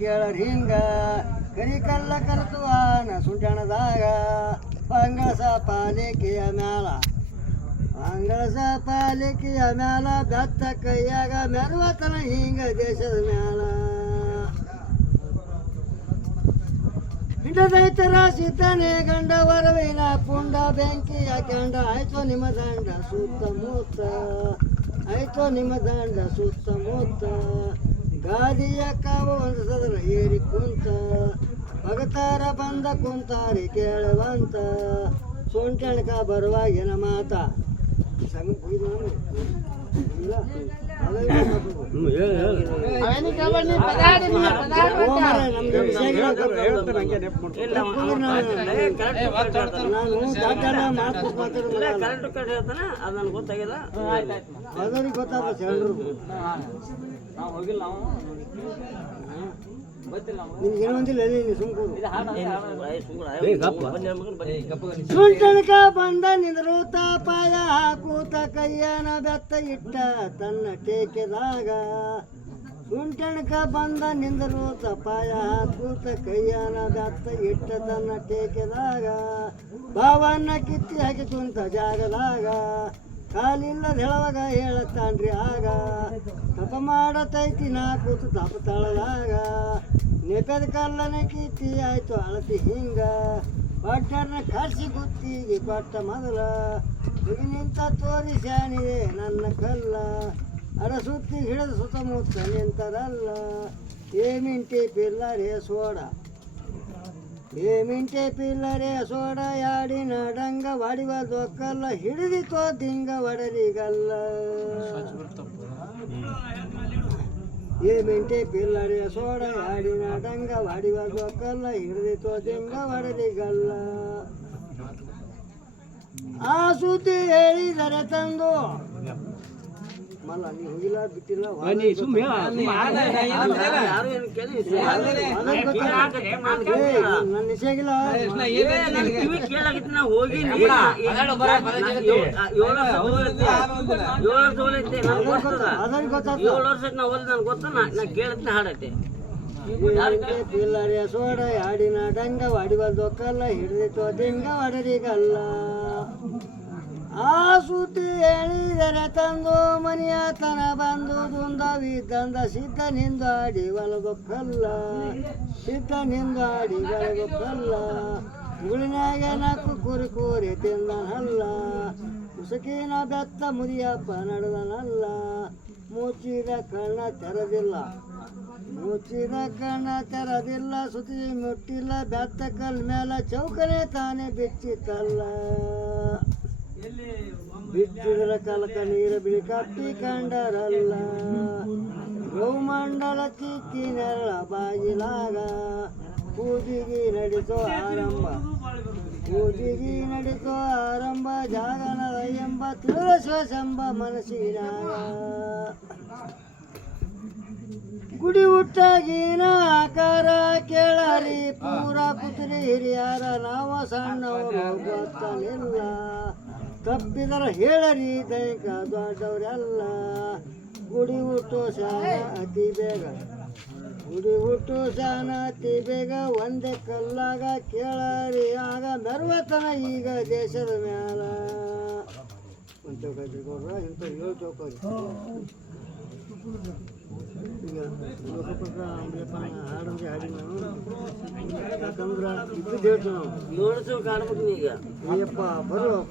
ಕೇಳರ್ ಹಿಂಗ ಕರಿ ಕಲ್ಲ ಕರ್ತುವಾನ ಸುಂಟಣದಾಗ ಅಂಗಳಸ ಪಾಲಿಕೆಯ ಮ್ಯಾಲ ಅಂಗಳಸ ಪಾಲಿಕೆಯ ಮ್ಯಾಲ ಬೆತ್ತ ಕೈಯಾಗ ಮೆರವತನ ಹಿಂಗ ದೇಶದ ಮ್ಯಾಲ ಹಿಂಡದೈತರ ಸಿದ್ದನೆ ಗಂಡ ವರವಿನ ಪುಂಡ ಬೆಂಕಿ ಹಾಕ್ಯಂಡ ಆಯ್ತು ನಿಮ್ಮ ದಂಡ ಸುತ್ತಮುತ್ತ ಆಯ್ತು ನಿಮ್ಮ ದಂಡ ಸುತ್ತಮುತ್ತ ಗಾದಿಯ ಕಾವು ಒಂದು ಸದರ ಏರಿ ಕುಂತ ಭಗತಾರ ಬಂದ ಕುಂತಾರಿ ಕೇಳುವಂತ ಸೊಂಟಣಕ ಬರುವಾಗಿನ ಮಾತ ಸಂಗ ಗೊತ್ತಾಗಿಲ್ಲ ಅದರಿಗೆ ಗೊತ್ತಾಗ ಹೋಗಿಲ್ಲ ಸುಂಟಣಕ ಬಂದ ನಿಂದ್ರೂತ ಪಾಯ ಹಾಕೂತ ಕೈಯನ ಬೆತ್ತ ಇಟ್ಟ ತನ್ನ ಟೇಕೆದಾಗ ಸುಂಟಣಕ ಬಂದ ನಿಂದ್ರೂತ ಪಾಯ ಹಾಕೂತ ಕೈಯನ ಬೆತ್ತ ಇಟ್ಟ ತನ್ನ ಟೇಕೆದಾಗ ಭಾವನ್ನ ಕಿತ್ತಿ ಹಾಕಿ ಕುಂತ ಜಾಗದಾಗ ಕಾಲಿಲ್ಲದ ಹೇಳುವಾಗ ಹೇಳತ್ತಾನ್ರಿ ಆಗ ತಪ ಮಾಡತೈತಿ ನಾ ಕೂತು ತಪ ತಳದಾಗ ನೆಪದ ಕಲ್ಲನ ಕಿತ್ತಿ ಆಯ್ತು ಅಳತಿ ಹಿಂಗ ಬಟ್ಟರ್ನ ಕರ್ಸಿ ಗುತ್ತಿಗೆ ಕೊಟ್ಟ ಮೊದಲ ನಿಂತ ತೋರಿ ಶಾಣಿದೆ ನನ್ನ ಕಲ್ಲ ಅಡ ಸುತ್ತಿ ಹಿಡಿದು ಸುತ್ತಮುತ್ತ ನಿಂತರಲ್ಲ minty ಪಿಲ್ಲರೇ soda ಮಿಂಟೆ ಪಿಲ್ಲರೆ soda ಯಾಡಿನ Danga ವಾಡಿವ ದೊಕ್ಕಲ್ಲ ಹಿಡಿದಿತೋ ದಿಂಗ ಒಡರಿಗಲ್ಲ ಮಿಂಟೆ ಪಿಲ್ಲರೆ soda ಯಾಡಿನ Danga ವಾಡಿವ ದೊಕ್ಕಲ್ಲ ಹಿಡಿದಿತೋ ದಿಂಗ ಒಡರಿಗಲ್ಲ ಆ ಸುದ್ದಿ ಹೇಳಿದರೆ ತಂದು ಮಲ್ಲ ನೀ ಹೋಗಿಲ್ಲ ಬಿಟ್ಟಿಲ್ಲ ನನ್ನ ನಿಷೇಗಿಲ್ಲ ಪಿಲ್ಲರೆ ಸೋಡ ಯಾಡಿನ ಡಂಗ ವಾಡಿವ ದೊಕ್ಕಲ್ಲ ಹಿಡಿದಿತ್ತು ದಿಂಗ ಒಡರಿಗಲ್ಲ ಆ ಸುದ್ದಿ ಹೇಳಿದರೆ ತಂದು ಮನೆಯ ತನ ಬಂದು ದುಂದವಿದ್ದಂದ ಸಿದ್ಧ ನಿಂದಾಡಿ ಒಳಗೊಕ್ಕಲ್ಲ ಸಿದ್ಧ ನಿಂದಾಡಿ ಒಳಗೊಕ್ಕಲ್ಲ ಗುಳಿನಾಗ ನಾಲ್ಕು ಕುರಿ ಕೂರಿ ತಿಂದನಲ್ಲ ಮುಸುಕಿನ ಬೆತ್ತ ಮುದಿಯಪ್ಪ ನಡೆದನಲ್ಲ ಮುಚ್ಚಿದ ಕಣ್ಣ ತೆರೆದಿಲ್ಲ ಮುಚ್ಚಿದ ಕಣ್ಣ ತೆರೆದಿಲ್ಲ ಸುದ್ದಿ ಮುಟ್ಟಿಲ್ಲ ಬೆತ್ತ ಕಲ್ ಮೇಲೆ ಚೌಕನೆ ತಾನೇ ಬಿಚ್ಚಿತ್ತಲ್ಲ ಬಿಚ್ಚಿದ್ರ ಕಲಕ ನೀರು ಬಿಳಿ ಕಪ್ಪಿ ಕಂಡರಲ್ಲ ಗೌಮಂಡಲ ಚಿಕ್ಕಿ ನೆರಳ ಬಾಗಿಲಾಗ ಪೂಜಿಗೆ ನಡೆಸೋ ಆರಂಭ ಪೂಜಿಗೆ ನಡೆಸೋ ಆರಂಭ ಜಾಗನದ ಎಂಬ ತಿಳಿಸೆಂಬ ಮನಸ್ಸಿನಾಗ ಗುಡಿ ಹುಟ್ಟಾಗಿನ ಆಕಾರ ಕೇಳರಿ ಪೂರ ಕುದುರೆ ಹಿರಿಯರ ನಾವ ಸಣ್ಣವರು ಗೊತ್ತಲಿಲ್ಲ ತಪ್ಪಿದರ ಹೇಳರಿ ದೈಕ ದೊಡ್ಡವರೆಲ್ಲ ಗುಡಿ ಹುಟ್ಟು ಶಾನ ಅತಿ ಬೇಗ ಗುಡಿ ಹುಟ್ಟು ಶಾನ ಅತಿ ಬೇಗ ಒಂದೇ ಕಲ್ಲಾಗ ಕೇಳರಿ ಆಗ ಮೆರವತನ ಈಗ ದೇಶದ ಮ್ಯಾಲ ಒಂದು ಚೌಕಾಯಿ ಕೊಡ್ರ ಇಂಥ 7 ಚೌಕಾಯಿ ಈಗ ಹಾಡಂದ್ರೆ ಹಾಡಿ ನಾವು ಯಾಕಂದ್ರೆ ಇದ್ದು ಹೇಳ್ತೀವಿ ನಾವು 7 ಚೌಕ ಆಡ್ಬೇಕು ಈಗ ಅಯ್ಯಪ್ಪ ಬರೋ